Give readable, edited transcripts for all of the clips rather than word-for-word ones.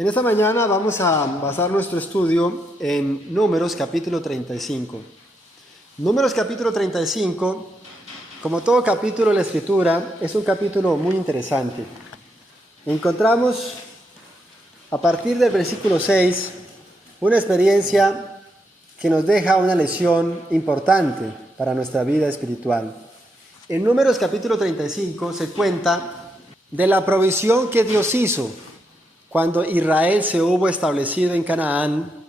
En esta mañana vamos a basar nuestro estudio en Números capítulo 35. Números capítulo 35, como todo capítulo de la Escritura, es un capítulo muy interesante. Encontramos a partir del versículo 6 una experiencia que nos deja una lección importante para nuestra vida espiritual. En Números capítulo 35 se cuenta de la provisión que Dios hizo cuando Israel se hubo establecido en Canaán,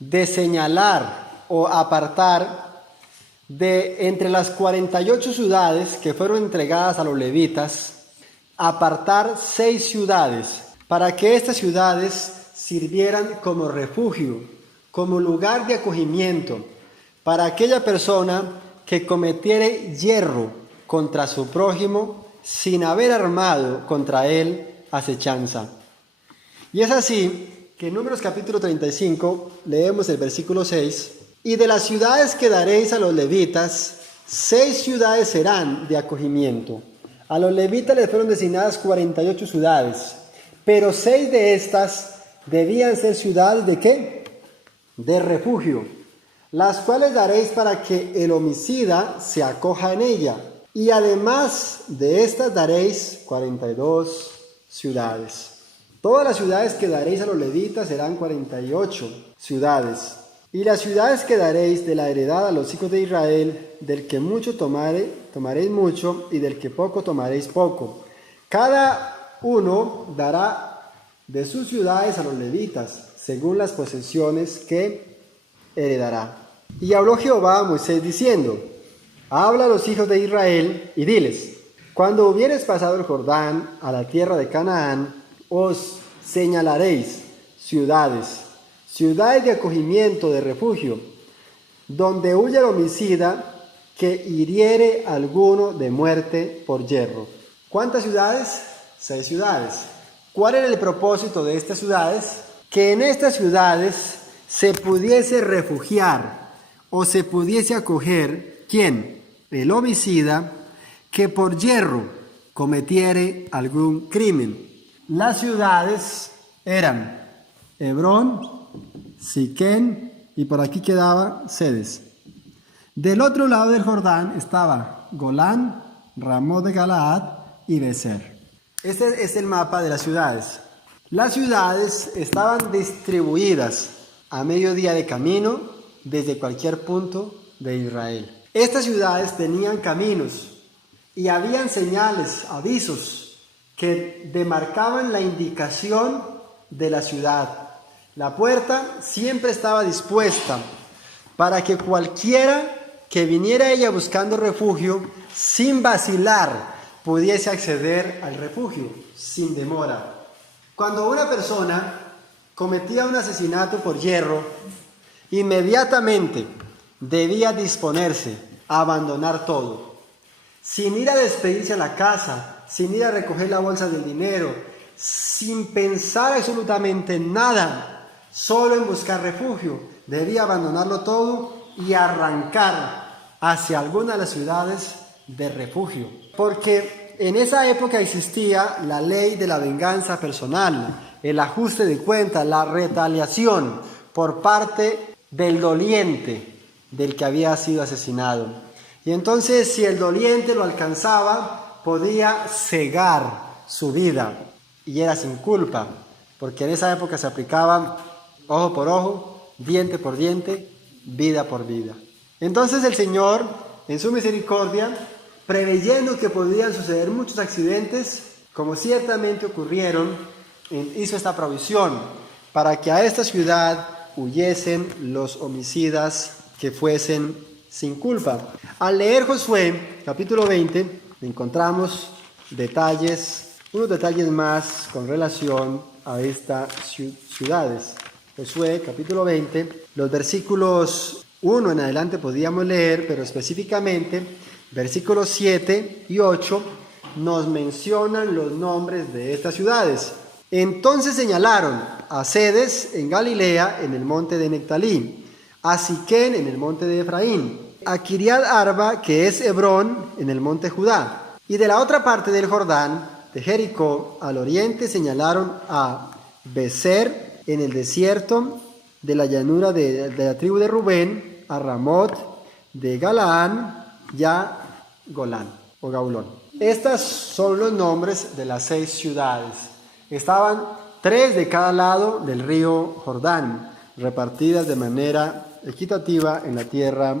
de señalar o apartar de entre las 48 ciudades que fueron entregadas a los levitas, apartar 6 ciudades para que estas ciudades sirvieran como refugio, como lugar de acogimiento para aquella persona que cometiere yerro contra su prójimo sin haber armado contra él acechanza. Y es así que en Números capítulo 35 leemos el versículo 6: y de las ciudades que daréis a los levitas, 6 ciudades serán de acogimiento. A los levitas les fueron designadas 48 ciudades, pero 6 de estas debían ser ciudades ¿de qué? De refugio, las cuales daréis para que el homicida se acoja en ella. Y además de estas daréis 42 ciudades. Todas las ciudades que daréis a los levitas serán 48 ciudades. Y las ciudades que daréis de la heredad a los hijos de Israel, del que mucho tomaréis mucho, y del que poco tomaréis poco. Cada uno dará de sus ciudades a los levitas, según las posesiones que heredará. Y habló Jehová a Moisés diciendo: habla a los hijos de Israel y diles: cuando hubieres pasado el Jordán a la tierra de Canaán, os señalaréis ciudades de acogimiento, de refugio, donde huya el homicida que hiriere alguno de muerte por yerro. ¿Cuántas ciudades? 6 ciudades. ¿Cuál era el propósito de estas ciudades? Que en estas ciudades se pudiese refugiar o se pudiese acoger, ¿quién? El homicida que por yerro cometiere algún crimen. Las ciudades eran Hebrón, Siquén y por aquí quedaba Sedes. Del otro lado del Jordán estaba Golán, Ramot de Galaad y Bezer. Este es el mapa de las ciudades. Las ciudades estaban distribuidas a mediodía de camino desde cualquier punto de Israel. Estas ciudades tenían caminos y habían señales, avisos que demarcaban la indicación de la ciudad. La puerta siempre estaba dispuesta para que cualquiera que viniera a ella buscando refugio, sin vacilar, pudiese acceder al refugio, sin demora. Cuando una persona cometía un asesinato por yerro, inmediatamente debía disponerse a abandonar todo, sin ir a despedirse a la casa, sin ir a recoger la bolsa del dinero, sin pensar absolutamente nada, solo en buscar refugio. Debía abandonarlo todo y arrancar hacia alguna de las ciudades de refugio. Porque en esa época existía la ley de la venganza personal, el ajuste de cuentas, la retaliación por parte del doliente, del que había sido asesinado. Y entonces, si el doliente lo alcanzaba, podía cegar su vida y era sin culpa, porque en esa época se aplicaba ojo por ojo, diente por diente, vida por vida. Entonces el Señor, en su misericordia, preveyendo que podían suceder muchos accidentes, como ciertamente ocurrieron, hizo esta provisión para que a esta ciudad huyesen los homicidas que fuesen sin culpa. Al leer Josué, capítulo 20, encontramos unos detalles más con relación a estas ciudades. Josué, capítulo 20, los versículos 1 en adelante podíamos leer, pero específicamente versículos 7 y 8 nos mencionan los nombres de estas ciudades. Entonces señalaron a Sedes en Galilea, en el monte de Nectalí, a Siquén en el monte de Efraín, a Kiriat Arba, que es Hebrón, en el monte Judá. Y de la otra parte del Jordán, de Jericó, al oriente, señalaron a Becer en el desierto de la llanura de la tribu de Rubén, a Ramot de Galaán y a Golán o Gaulón. Estos son los nombres de las 6 ciudades. Estaban 3 de cada lado del río Jordán, repartidas de manera equitativa en la tierra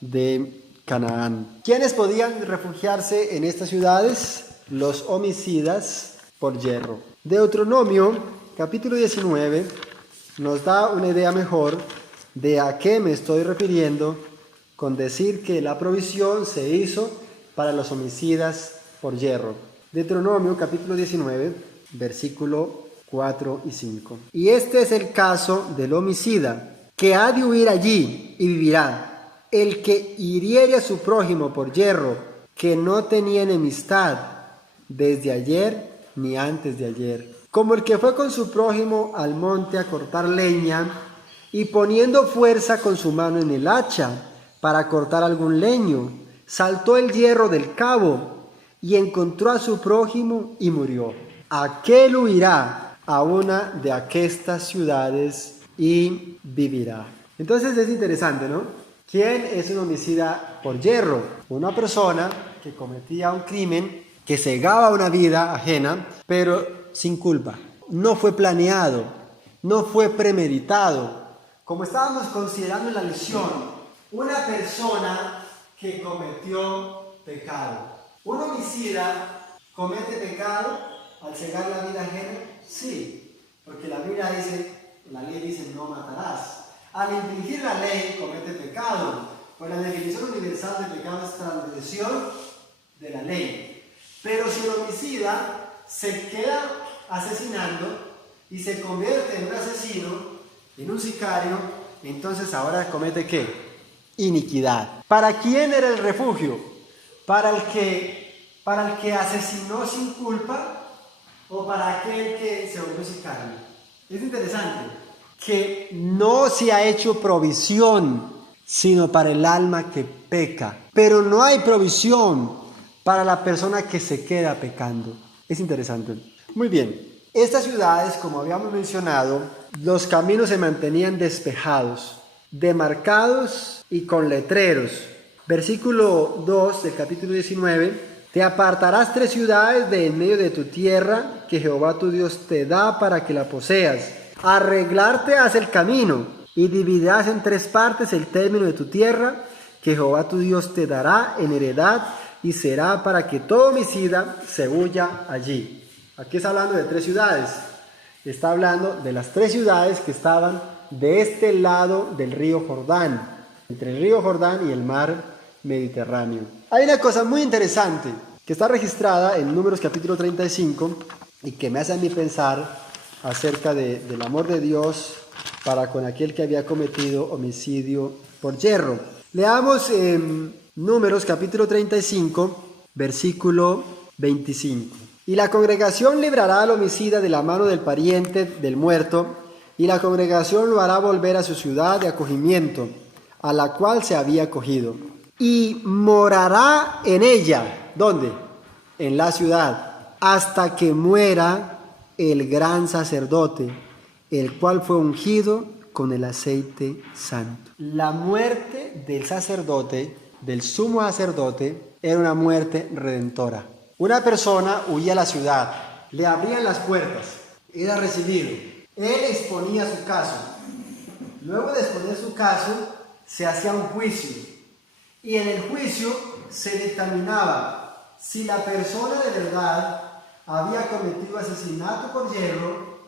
de Canaán. ¿Quiénes podían refugiarse en estas ciudades? Los homicidas por yerro. Deuteronomio, capítulo 19, nos da una idea mejor de a qué me estoy refiriendo con decir que la provisión se hizo para los homicidas por yerro. Deuteronomio, capítulo 19, versículo 4 y 5. Y este es el caso del homicida, que ha de huir allí y vivirá. El que hiriere a su prójimo por yerro, que no tenía enemistad desde ayer ni antes de ayer. Como el que fue con su prójimo al monte a cortar leña, y poniendo fuerza con su mano en el hacha para cortar algún leño, saltó el hierro del cabo y encontró a su prójimo y murió. Aquel huirá a una de aquestas ciudades y vivirá. Entonces es interesante, ¿no? ¿Quién es un homicida por yerro? Una persona que cometía un crimen, que cegaba una vida ajena, pero sin culpa. No fue planeado, no fue premeditado. Como estábamos considerando en la lección, una persona que cometió pecado. ¿Un homicida comete pecado al cegar la vida ajena? Sí, porque la Biblia dice, la ley dice no matarás. Al infringir la ley comete pecado, pues la definición universal de pecado es transgresión de la ley. Pero si el homicida se queda asesinando y se convierte en un asesino, en un sicario, entonces ahora comete ¿qué? Iniquidad. ¿Para quién era el refugio? ¿Para el que asesinó sin culpa o para aquel que se volvió sicario? Es interesante que no se ha hecho provisión sino para el alma que peca, pero no hay provisión para la persona que se queda pecando. Es interesante. Muy bien. Estas ciudades, como habíamos mencionado, los caminos se mantenían despejados, demarcados y con letreros. Versículo 2 del capítulo 19. Te apartarás 3 ciudades de en medio de tu tierra, que Jehová tu Dios te da para que la poseas. Arreglarte haz el camino, y dividirás en 3 partes el término de tu tierra, que Jehová tu Dios te dará en heredad, y será para que todo homicida se huya allí. Aquí está hablando de 3 ciudades. Está hablando de las 3 ciudades que estaban de este lado del río Jordán, entre el río Jordán y el mar Mediterráneo. Hay una cosa muy interesante que está registrada en Números capítulo 35 y que me hace a mí pensar acerca del amor de Dios para con aquel que había cometido homicidio por yerro. Leamos Números capítulo 35, versículo 25. Y la congregación librará al homicida de la mano del pariente del muerto, y la congregación lo hará volver a su ciudad de acogimiento, a la cual se había acogido. Y morará en ella. ¿Dónde? En la ciudad, hasta que muera el gran sacerdote, el cual fue ungido con el aceite santo. La muerte del sacerdote, del sumo sacerdote, era una muerte redentora. Una persona huía a la ciudad, le abrían las puertas, era recibido. Él exponía su caso. Luego de exponer su caso, se hacía un juicio. Y en el juicio se dictaminaba si la persona de verdad había cometido asesinato por yerro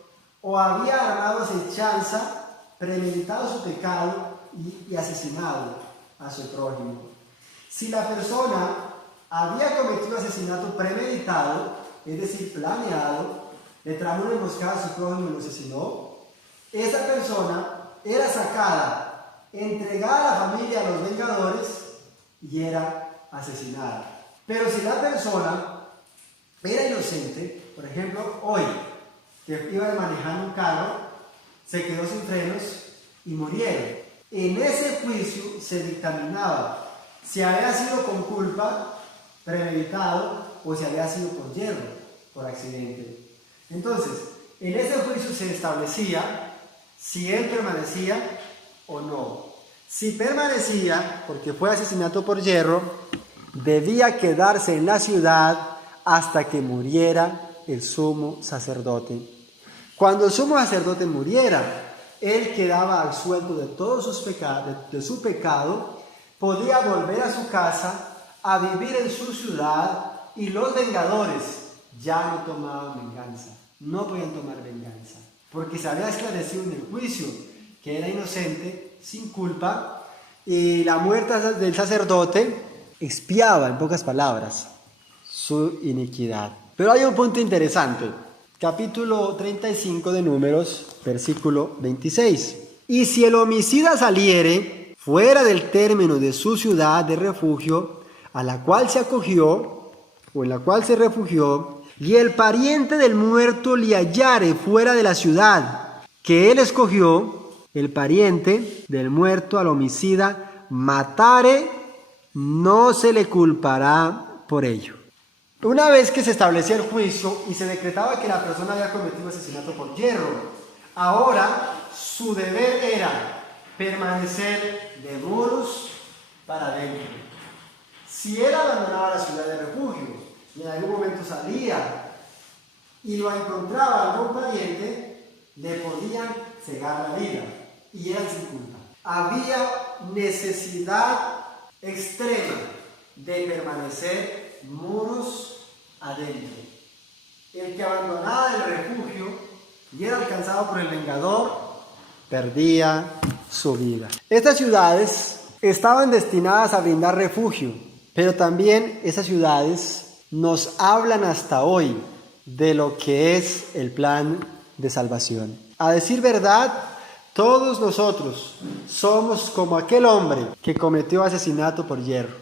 o había armado asechanza, premeditado su pecado y asesinado a su prójimo. Si la persona había cometido asesinato premeditado, es decir, planeado, le tramó una emboscada a su prójimo y lo asesinó, esa persona era sacada, entregada a la familia, a los vengadores, y era asesinada. Pero si la persona era inocente, por ejemplo, hoy, que iba manejando un carro, se quedó sin frenos y murieron. En ese juicio se dictaminaba si había sido con culpa, premeditado, o si había sido por yerro, por accidente. Entonces, En ese juicio se establecía si él permanecía o no. Si permanecía, porque fue asesinato por hierro, debía quedarse en la ciudad hasta que muriera el sumo sacerdote. Cuando el sumo sacerdote muriera, él quedaba absuelto de todos sus pecados, de su pecado, podía volver a su casa, a vivir en su ciudad, y los vengadores ya no tomaban venganza, no podían tomar venganza, porque se había esclarecido en el juicio que era inocente, sin culpa, y la muerte del sacerdote expiaba, en pocas palabras, su iniquidad. Pero hay un punto interesante. Capítulo 35 de Números, versículo 26. Y si el homicida saliere fuera del término de su ciudad de refugio, a la cual se acogió, o en la cual se refugió, y el pariente del muerto le hallare fuera de la ciudad que él escogió, el pariente del muerto al homicida matare, no se le culpará por ello. Una vez que se establecía el juicio y se decretaba que la persona había cometido asesinato por hierro, ahora su deber era permanecer de muros para adentro. Si él abandonaba la ciudad de refugio y en algún momento salía y lo encontraba algún pariente, le podían cegar la vida y eran sin culpa. Había necesidad extrema de permanecer muros adentro. El que abandonaba el refugio y era alcanzado por el vengador, perdía su vida. Estas ciudades estaban destinadas a brindar refugio, pero también esas ciudades nos hablan hasta hoy de lo que es el plan de salvación. A decir verdad, todos nosotros somos como aquel hombre que cometió asesinato por hierro.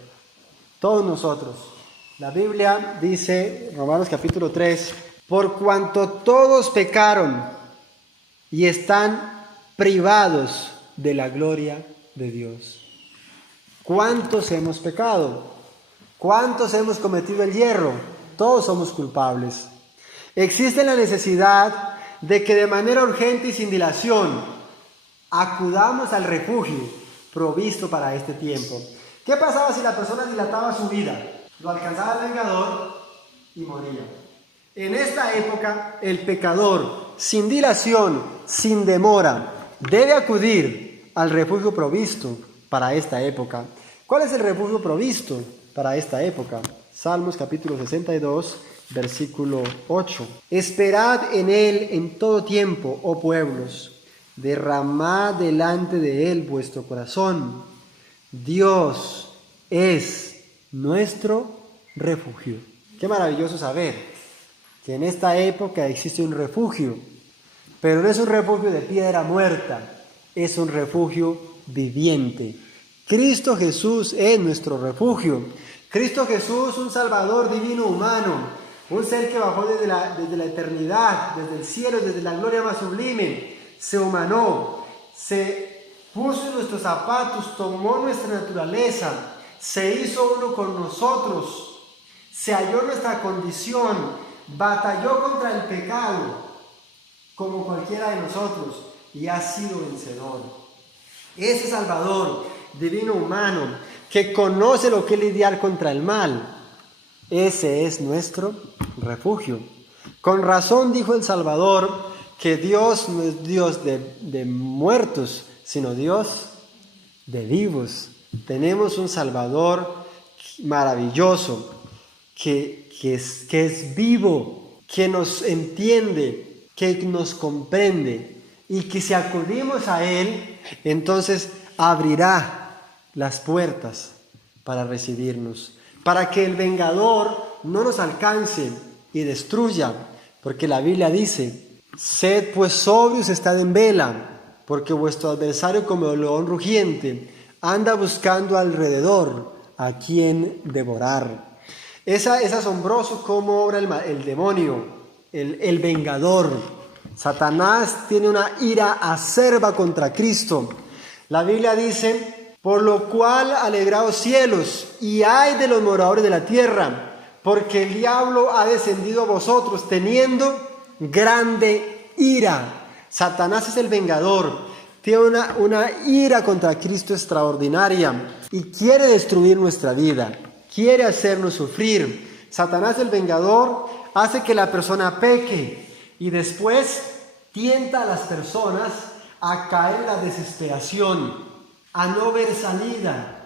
Todos nosotros. La Biblia dice, Romanos capítulo 3, por cuanto todos pecaron y están privados de la gloria de Dios. ¿Cuántos hemos pecado? ¿Cuántos hemos cometido el hierro? Todos somos culpables. Existe la necesidad de que de manera urgente y sin dilación acudamos al refugio provisto para este tiempo. ¿Qué pasaba si la persona dilataba su vida? Lo alcanzaba el vengador y moría. En esta época, el pecador, sin dilación, sin demora, debe acudir al refugio provisto para esta época. ¿Cuál es el refugio provisto para esta época? Salmos capítulo 62, versículo 8. Esperad en él en todo tiempo, oh pueblos, derramad delante de él vuestro corazón. Dios es nuestro refugio. Qué maravilloso saber que en esta época existe un refugio, pero no es un refugio de piedra muerta, es un refugio viviente. Cristo Jesús es nuestro refugio. Cristo Jesús, un Salvador divino humano, un ser que bajó desde la eternidad, desde el cielo, desde la gloria más sublime, se humanó, se puso en nuestros zapatos, tomó nuestra naturaleza, se hizo uno con nosotros, se halló nuestra condición, batalló contra el pecado, como cualquiera de nosotros, y ha sido vencedor. Ese Salvador divino humano, que conoce lo que es lidiar contra el mal, ese es nuestro refugio. Con razón dijo el Salvador que Dios no es Dios de muertos, sino Dios de vivos. Tenemos un Salvador maravilloso, que es vivo, que nos entiende, que nos comprende, y que si acudimos a Él, entonces abrirá las puertas para recibirnos, para que el vengador no nos alcance y destruya, porque la Biblia dice, sed pues sobrios, estad en vela, porque vuestro adversario como el león rugiente anda buscando alrededor a quien devorar. Es asombroso cómo obra el demonio, el vengador. Satanás tiene una ira acerba contra Cristo. La Biblia dice, por lo cual alegraos cielos y ay de los moradores de la tierra, porque el diablo ha descendido a vosotros teniendo grande ira. Satanás es el vengador. Tiene una ira contra Cristo extraordinaria y quiere destruir nuestra vida. Quiere hacernos sufrir. Satanás, el vengador, hace que la persona peque y después tienta a las personas a caer en la desesperación, a no ver salida.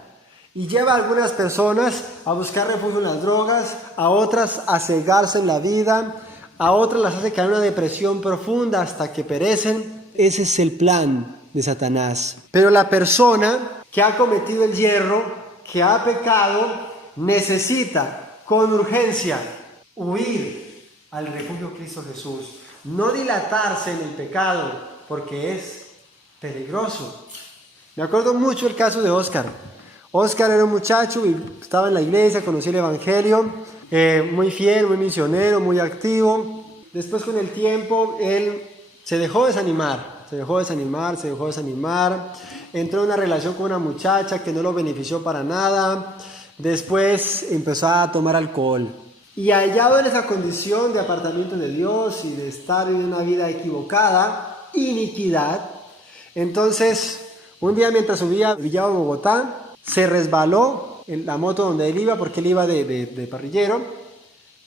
Y lleva a algunas personas a buscar refugio en las drogas, a otras a cegarse en la vida, a otras las hace caer en una depresión profunda hasta que perecen. Ese es el plan de Satanás. Pero la persona que ha cometido el yerro, que ha pecado, necesita con urgencia huir al refugio Cristo Jesús. No dilatarse en el pecado porque es peligroso. Me acuerdo mucho el caso de Oscar. Oscar era un muchacho y estaba en la iglesia, conocía el evangelio, muy fiel, muy misionero, muy activo. Después, con el tiempo, él se dejó desanimar, entró en una relación con una muchacha que no lo benefició para nada. Después empezó a tomar alcohol. Y hallado en esa condición de apartamiento de Dios y de estar en una vida equivocada, iniquidad, entonces un día mientras subía a Bogotá, se resbaló en la moto donde él iba, porque él iba de parrillero,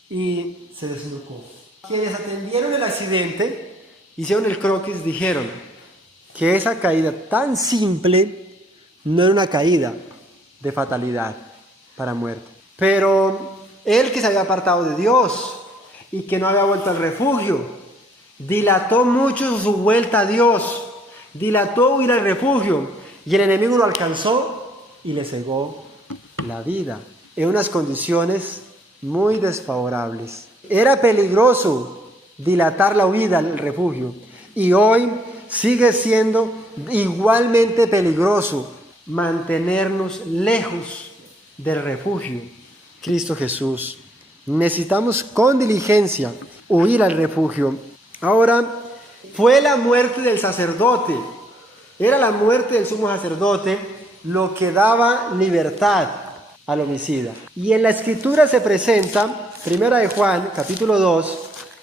y se desnucó. Quienes atendieron el accidente, hicieron el croquis, dijeron que esa caída tan simple no era una caída de fatalidad para muerte. Pero él, que se había apartado de Dios y que no había vuelto al refugio, dilató mucho su vuelta a Dios, dilató huir al refugio, y el enemigo lo alcanzó y le cegó la vida en unas condiciones muy desfavorables. Era peligroso dilatar la huida al refugio, y hoy sigue siendo igualmente peligroso mantenernos lejos del refugio Cristo Jesús. Necesitamos con diligencia huir al refugio. Ahora, fue la muerte del sacerdote, era la muerte del sumo sacerdote lo que daba libertad al homicida. Y en la Escritura se presenta, 1 de Juan, capítulo 2,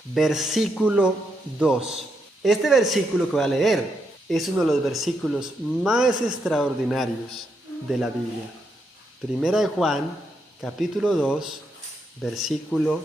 versículo 2. Este versículo que voy a leer es uno de los versículos más extraordinarios de la Biblia. 1 de Juan, capítulo 2, versículo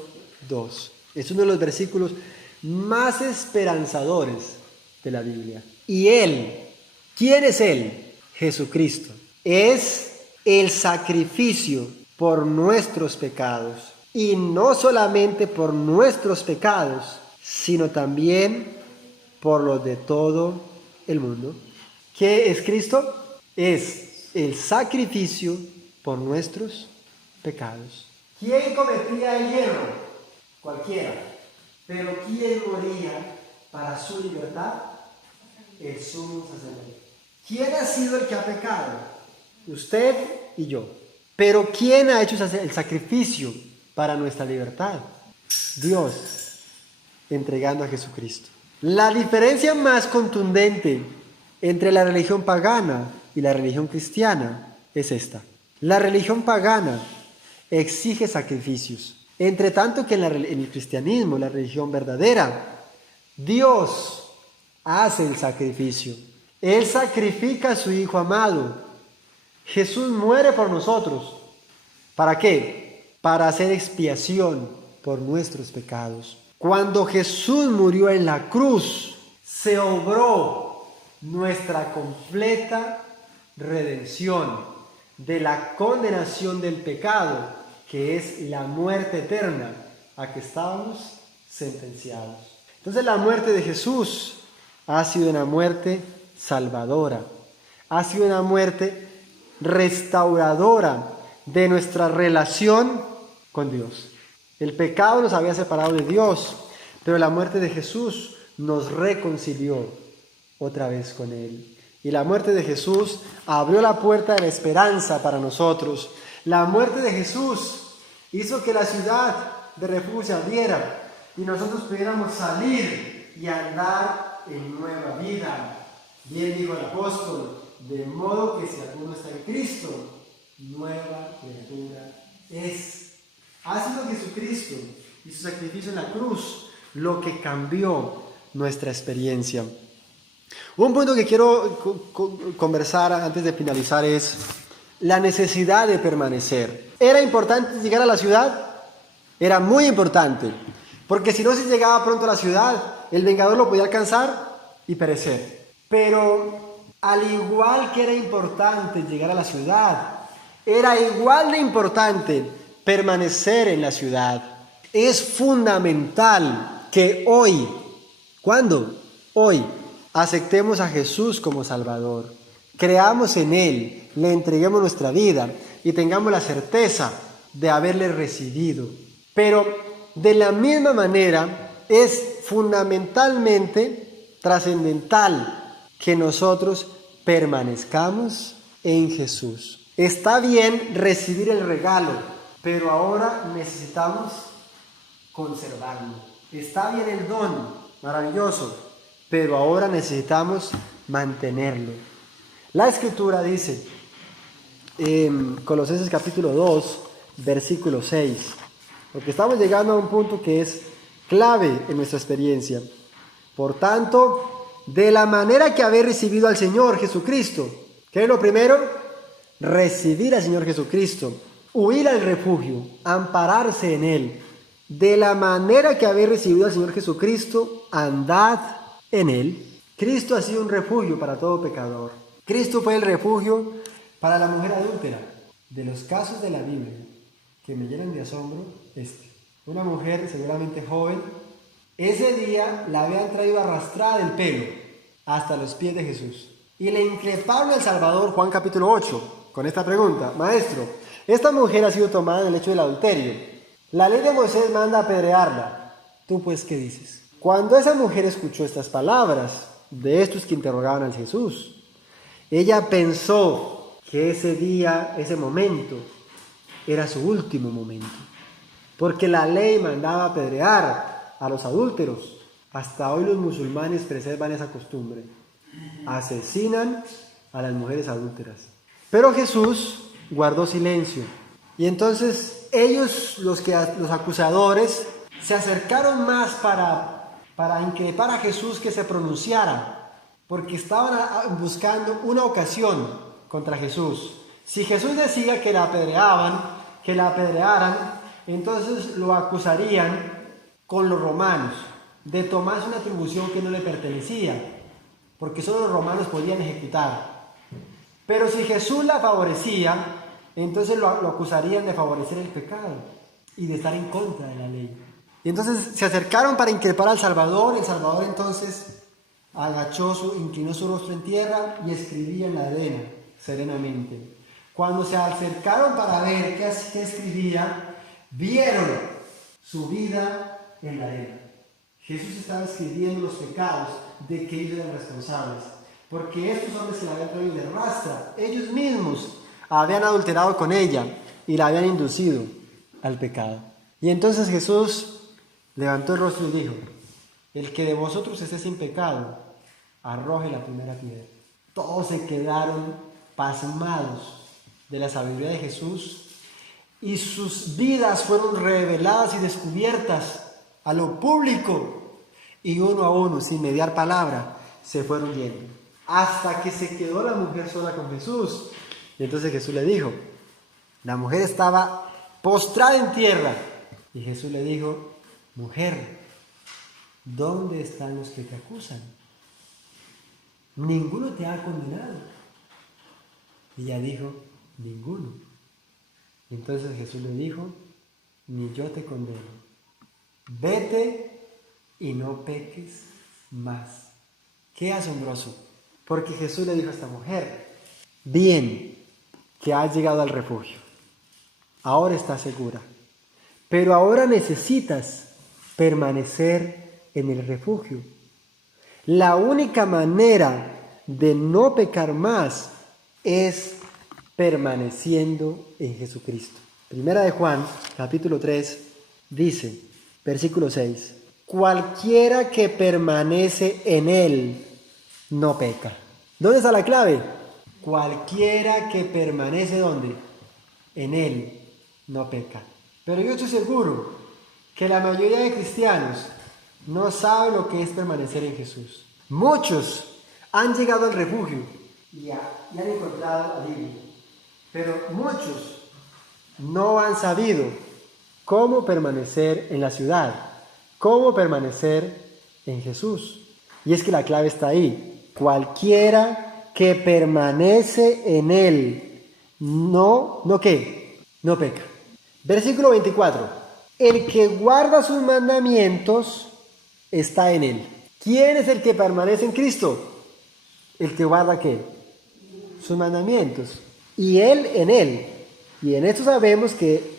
2. Es uno de los versículos más esperanzadores de la Biblia. Y Él, ¿quién es Él? Jesucristo. Es el sacrificio por nuestros pecados. Y no solamente por nuestros pecados, sino también por los de todo el mundo. ¿Qué es Cristo? Es el sacrificio por nuestros pecados. ¿Quién cometía el yerro? Cualquiera. Pero ¿quién moría para su libertad? El sumo sacerdote. ¿Quién ha sido el que ha pecado? Usted y yo. Pero ¿quién ha hecho el sacrificio para nuestra libertad? Dios, entregando a Jesucristo. La diferencia más contundente entre la religión pagana y la religión cristiana es esta. La religión pagana exige sacrificios, entre tanto que en el cristianismo, la religión verdadera, Dios hace el sacrificio. Él sacrifica a su Hijo amado. Jesús muere por nosotros. ¿Para qué? Para hacer expiación por nuestros pecados. Cuando Jesús murió en la cruz, se obró nuestra completa redención de la condenación del pecado, que es la muerte eterna a que estábamos sentenciados. Entonces, la muerte de Jesús ha sido una muerte salvadora, ha sido una muerte restauradora de nuestra relación con Dios. El pecado nos había separado de Dios, pero la muerte de Jesús nos reconcilió otra vez con Él. Y la muerte de Jesús abrió la puerta de la esperanza para nosotros. La muerte de Jesús hizo que la ciudad de refugio se abriera y nosotros pudiéramos salir y andar en nueva vida. Bien dijo el apóstol, de modo que si alguno está en Cristo, nueva criatura es. Ha sido Jesucristo y su sacrificio en la cruz lo que cambió nuestra experiencia. Un punto que quiero conversar antes de finalizar es la necesidad de permanecer. ¿Era importante llegar a la ciudad? Era muy importante, porque si no se llegaba pronto a la ciudad, el vengador lo podía alcanzar y perecer. Pero al igual que era importante llegar a la ciudad, era igual de importante permanecer en la ciudad. Es fundamental que hoy, ¿cuándo? Hoy, aceptemos a Jesús como Salvador, creamos en Él, le entreguemos nuestra vida y tengamos la certeza de haberle recibido. Pero de la misma manera es fundamentalmente trascendental que nosotros permanezcamos en Jesús. Está bien recibir el regalo, pero ahora necesitamos conservarlo. Está bien el don, maravilloso, pero ahora necesitamos mantenerlo. La Escritura dice en Colosenses capítulo 2, versículo 6, porque estamos llegando a un punto que es clave en nuestra experiencia. Por tanto, de la manera que habéis recibido al Señor Jesucristo, ¿qué es lo primero? Recibir al Señor Jesucristo, huir al refugio, ampararse en Él. De la manera que habéis recibido al Señor Jesucristo, andad en Él. Cristo ha sido un refugio para todo pecador. Cristo fue el refugio para la mujer adúltera. De los casos de la Biblia que me llenan de asombro, una mujer seguramente joven, ese día la habían traído arrastrada del pelo hasta los pies de Jesús. Y le increparon al Salvador, Juan capítulo 8, con esta pregunta: Maestro, esta mujer ha sido tomada en el hecho del adulterio. La ley de Moisés manda apedrearla. ¿Tú pues qué dices? Cuando esa mujer escuchó estas palabras de estos que interrogaban a Jesús, ella pensó que ese día, ese momento, era su último momento. Porque la ley mandaba apedrear a los adúlteros. Hasta hoy los musulmanes preservan esa costumbre. Asesinan a las mujeres adúlteras. Pero Jesús guardó silencio. Y entonces ellos, los acusadores, se acercaron más para increpar a Jesús que se pronunciara, porque estaban buscando una ocasión contra Jesús. Si Jesús decía que la apedrearan, entonces lo acusarían con los romanos de tomarse una atribución que no le pertenecía, porque solo los romanos podían ejecutar. Pero si Jesús la favorecía, entonces lo acusarían de favorecer el pecado y de estar en contra de la ley. Y entonces se acercaron para increpar al Salvador. El Salvador entonces inclinó su rostro en tierra y escribía en la arena serenamente. Cuando se acercaron para ver qué escribía, vieron su vida en la arena. Jesús estaba escribiendo los pecados de que ellos eran responsables, porque estos hombres que la habían traído de rastra, ellos mismos habían adulterado con ella y la habían inducido al pecado. Y entonces Jesús levantó el rostro y dijo: el que de vosotros esté sin pecado, arroje la primera piedra. Todos se quedaron pasmados de la sabiduría de Jesús y sus vidas fueron reveladas y descubiertas a lo público, y uno a uno, sin mediar palabra, se fueron yendo, hasta que se quedó la mujer sola con Jesús. Y entonces Jesús le dijo, la mujer estaba postrada en tierra, y Jesús le dijo: mujer, ¿dónde están los que te acusan? ¿Ninguno te ha condenado? Y ella dijo: ninguno. Entonces Jesús le dijo: ni yo te condeno. Vete y no peques más. Qué asombroso, porque Jesús le dijo a esta mujer: bien que has llegado al refugio, ahora estás segura, pero ahora necesitas permanecer en el refugio. La única manera de no pecar más es permaneciendo en Jesucristo. Primera de Juan, capítulo 3, dice, versículo 6, cualquiera que permanece en Él no peca. ¿Dónde está la clave? Cualquiera que permanece, ¿dónde? En Él no peca. Pero yo estoy seguro que la mayoría de cristianos no saben lo que es permanecer en Jesús. Muchos han llegado al refugio y han encontrado alivio, pero muchos no han sabido cómo permanecer en la ciudad, cómo permanecer en Jesús. Y es que la clave está ahí. Cualquiera que permanece en Él, no peca. Versículo 24. El que guarda sus mandamientos está en Él. ¿Quién es el que permanece en Cristo? El que guarda ¿qué? Sus mandamientos. Y Él en Él. Y en esto sabemos que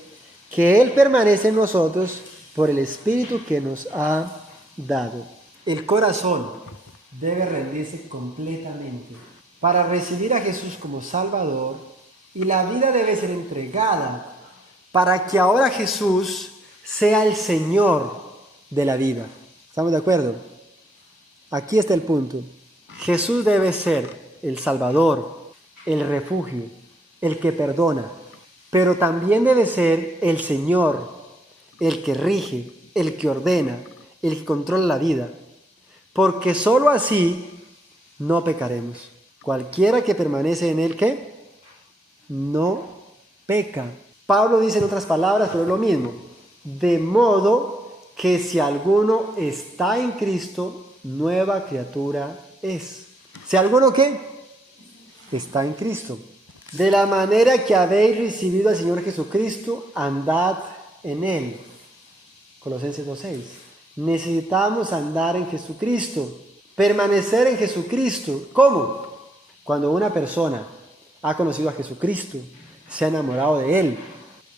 Él permanece en nosotros por el Espíritu que nos ha dado. El corazón debe rendirse completamente para recibir a Jesús como Salvador, y la vida debe ser entregada para que ahora Jesús sea el Señor de la vida. ¿Estamos de acuerdo? Aquí está el punto. Jesús debe ser el Salvador, el refugio, el que perdona, pero también debe ser el Señor, el que rige, el que ordena, el que controla la vida, porque sólo así no pecaremos. Cualquiera que permanece en Él, ¿qué? No peca. Pablo dice en otras palabras, pero es lo mismo. De modo que si alguno está en Cristo, nueva criatura es. Si alguno, ¿qué? Está en Cristo. De la manera que habéis recibido al Señor Jesucristo, andad en Él. Colosenses 2:6. Necesitamos andar en Jesucristo, permanecer en Jesucristo. ¿Cómo? Cuando una persona ha conocido a Jesucristo, se ha enamorado de Él,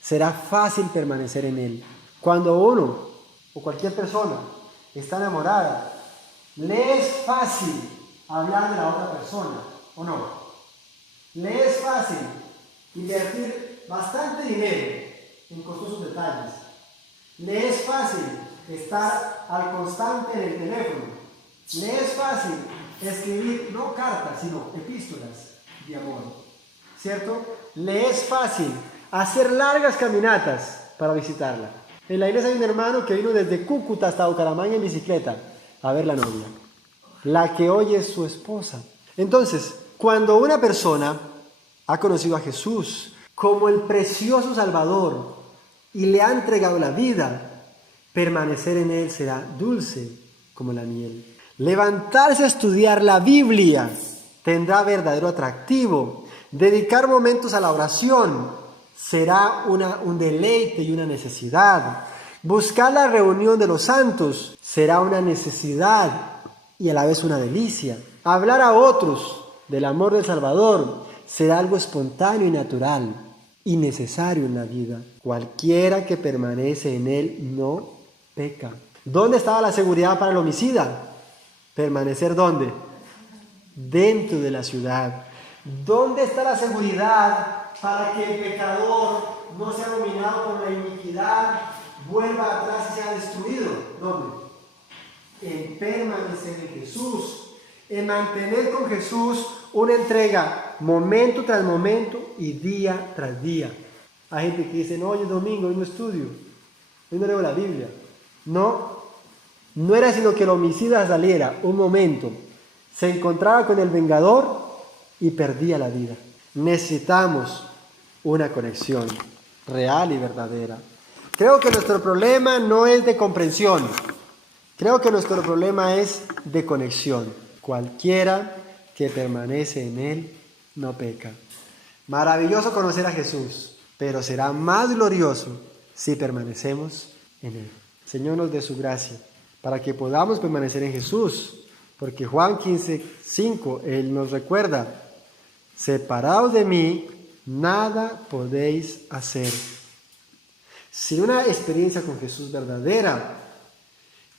será fácil permanecer en Él. Cuando uno o cualquier persona está enamorada, le es fácil hablar de la otra persona, ¿o no? Le es fácil invertir bastante dinero en costosos detalles. Le es fácil estar al constante en el teléfono. Le es fácil escribir no cartas, sino epístolas de amor. ¿Cierto? Le es fácil hacer largas caminatas para visitarla. En la iglesia hay un hermano que vino desde Cúcuta hasta Bucaramanga en bicicleta a ver la novia. La que hoy es su esposa. Entonces, cuando una persona ha conocido a Jesús como el precioso Salvador y le ha entregado la vida, permanecer en Él será dulce como la miel. Levantarse a estudiar la Biblia tendrá verdadero atractivo. Dedicar momentos a la oración será un deleite y una necesidad. Buscar la reunión de los santos será una necesidad y a la vez una delicia. Hablar a otros del amor del Salvador será algo espontáneo y natural y necesario en la vida. Cualquiera que permanece en Él no peca. ¿Dónde estaba la seguridad para el homicida? ¿Permanecer dónde? Dentro de la ciudad. ¿Dónde está la seguridad para que el pecador no sea dominado por la iniquidad, vuelva atrás y sea destruido? ¿Dónde? En permanecer en Jesús, en mantener con Jesús una entrega momento tras momento y día tras día. Hay gente que dice, no, hoy es domingo, hoy no estudio, hoy no leo la Biblia. No era sino que el homicida saliera un momento, se encontraba con el vengador y perdía la vida. Necesitamos una conexión real y verdadera. Creo que nuestro problema no es de comprensión. Creo que nuestro problema es de conexión. Cualquiera que permanece en Él no peca. Maravilloso conocer a Jesús, pero será más glorioso si permanecemos en Él. Señor, nos dé su gracia para que podamos permanecer en Jesús, porque Juan 15:5, Él nos recuerda, separados de mí, nada podéis hacer. Sin una experiencia con Jesús verdadera,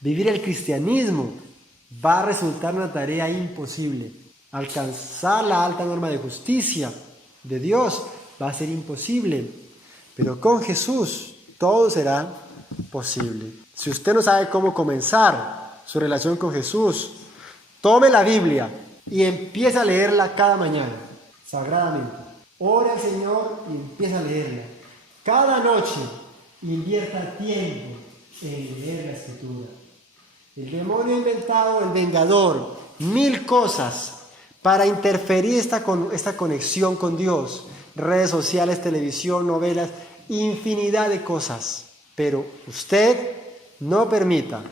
vivir el cristianismo va a resultar una tarea imposible. Alcanzar la alta norma de justicia de Dios va a ser imposible, pero con Jesús todo será posible. Si usted no sabe cómo comenzar su relación con Jesús, tome la Biblia y empiece a leerla cada mañana, sagradamente. Ore al Señor y empiece a leerla. Cada noche invierta tiempo en leer la Escritura. El demonio ha inventado, el vengador, 1000 cosas para interferir esta conexión con Dios. Redes sociales, televisión, novelas, infinidad de cosas. Pero usted no permita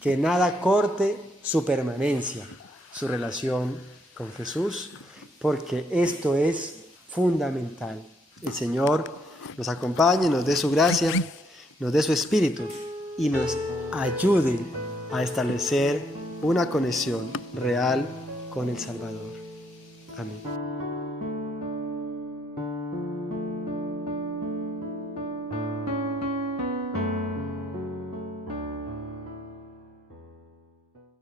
que nada corte su permanencia, su relación con Jesús, porque esto es fundamental. El Señor nos acompañe, nos dé su gracia, nos dé su espíritu y nos ayude a establecer una conexión real con el Salvador. Amén.